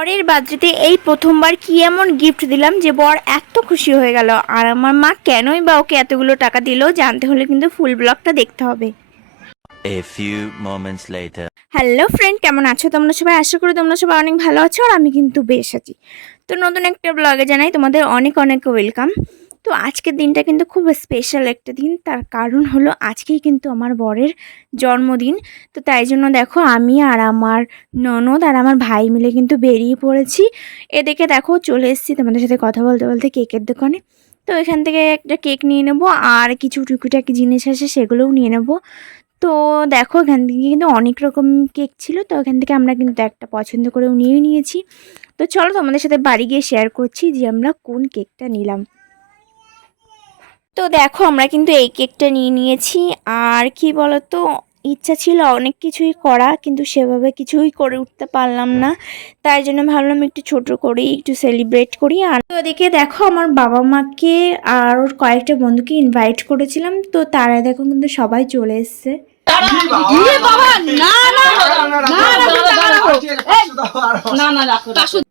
বরের বার্থডেতে এই প্রথমবার কি এমন গিফট দিলাম যে বর এত খুশি হয়ে গেল। আর আমার মা কেনই বা ওকে এতগুলো টাকা দিল জানতে হলে কিন্তু ফুল ব্লগটা দেখতে হবে। A few moments later. Hello friend, কেমন আছো তোমরা সবাই? আশা করি তোমরা সবাই অনেক ভালো আছো আর আমি কিন্তু বেশ আছি। তো নতুন একটা ব্লগে জানাই তোমাদের অনেক অনেক ওয়েলকাম। তো আজকের দিনটা কিন্তু খুব স্পেশাল একটা দিন, তার কারণ হলো আজকেই কিন্তু আমার বরের জন্মদিন। তো তাই জন্য দেখো আমি আর আমার ননদ আর আমার ভাই মিলে কিন্তু বেরিয়ে পড়েছি। এদিকে দেখো চলে এসেছি তোমাদের সাথে কথা বলতে বলতে কেকের দোকানে। তো এখান থেকে একটা কেক নিয়ে নেবো আর কিছু টুকিটাকি জিনিস আছে সেগুলোও নিয়ে নেবো। তো দেখো এখান থেকে কিন্তু অনেক রকম কেক ছিল, তো এখান থেকে আমরা কিন্তু একটা পছন্দ করেও নিয়ে নিয়েছি। তো চলো তোমাদের সাথে বাড়ি গিয়ে শেয়ার করছি যে আমরা কোন কেকটা নিলাম। তো দেখো আমরা কিন্তু এই কেকটা নিয়ে নিয়েছি। আর কি বলতো, ইচ্ছা ছিল অনেক কিছুই করা, কিন্তু সেভাবে কিছুই করে উঠতে পারলাম না। তাই জন্য ভাবলাম একটু ছোট করেই একটু সেলিব্রেট করি। আর তো এদিকে দেখো আমার বাবা মাকে আর ওর কয়েকটা বন্ধুকে ইনভাইট করেছিলাম, তো তারা দেখো কিন্তু সবাই চলে এসছে।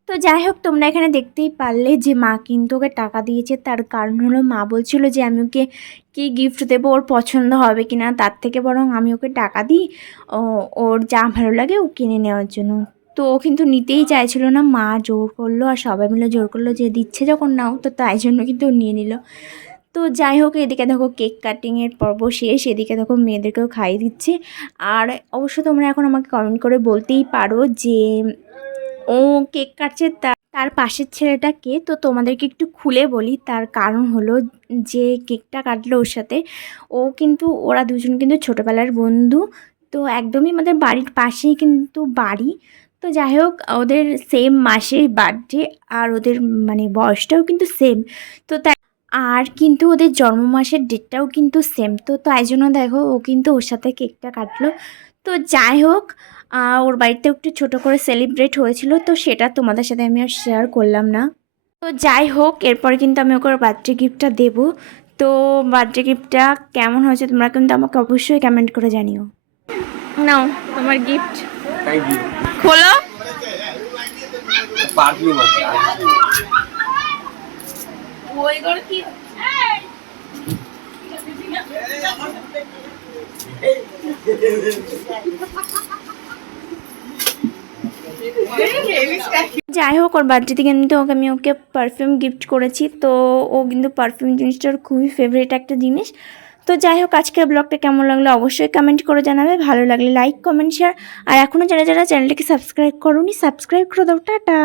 তো যাই হোক, তোমরা এখানে দেখতেই পারলে যে মা কিন্তু ওকে টাকা দিয়েছে। তার কারণ হলো মা বলছিল যে আমি ওকে কী গিফট দেবো, ওর পছন্দ হবে কিনা, তার থেকে বরং আমি ওকে টাকা দিই ওর যা ভালো লাগে ও কিনে নেওয়ার জন্য। তো ও কিন্তু নিতেই চাইছিল না, মা জোর করলো আর সবাই মিলে জোর করলো যে দিচ্ছে যখন নাও, তো তাই জন্য কিন্তু ও নিয়ে নিল। তো যাই হোক, এদিকে দেখো কেক কাটিংয়ের পর্ব শেষ, এদিকে দেখো মেয়েদেরকেও খাইয়ে দিচ্ছে। আর অবশ্য তোমরা এখন আমাকে কমেন্ট করে বলতেই পারো যে ও কেক কাটছে তার পাশের ছেলেটা কে। তো তোমাদেরকে একটু খুলে বলি, তার কারণ হলো যে কেকটা কাটলো ওর সাথে, ও কিন্তু ওরা দুজন কিন্তু ছোটোবেলার বন্ধু। তো একদমই আমাদের বাড়ির পাশেই কিন্তু বাড়ি। তো যাই হোক, ওদের সেম মাসে বার্থডে আর ওদের মানে বয়সটাও কিন্তু সেম। তো তাই আর কিন্তু ওদের জন্ম মাসের ডেটটাও কিন্তু সেম। তো তাই জন্য দেখো ও কিন্তু ওর সাথে কেকটা কাটলো। তো যাই হোক, ওর বাড়িতে একটু ছোট করে সেলিব্রেট হয়েছিল, তো সেটা তোমাদের সাথে আমি আর শেয়ার করলাম না। তো যাই হোক, এরপরে কিন্তু আমি ওকে বার্থডে গিফটটা দেবো। তো বার্থডে গিফটটা কেমন হয়েছে তোমরা কিন্তু আমাকে অবশ্যই কমেন্ট করে জানিও। নাও তোমার গিফট, থ্যাংক ইউ। খোলো। পারফিউম আছে যাই হোক, ওর বার্থডেতে কিন্তু ওকে পারফিউম গিফট করেছি। তো ও কিন্তু পারফিউম জিনিসটা ওর খুবই ফেভারিট একটা জিনিস। তো যাই হোক, আজকের ব্লগটা কেমন লাগলো অবশ্যই কমেন্ট করে জানাবে। ভালো লাগলে লাইক কমেন্ট শেয়ার, আর এখনও যারা যারা চ্যানেলটাকে সাবস্ক্রাইব করোনি সাবস্ক্রাইব করে দাও। টাটা।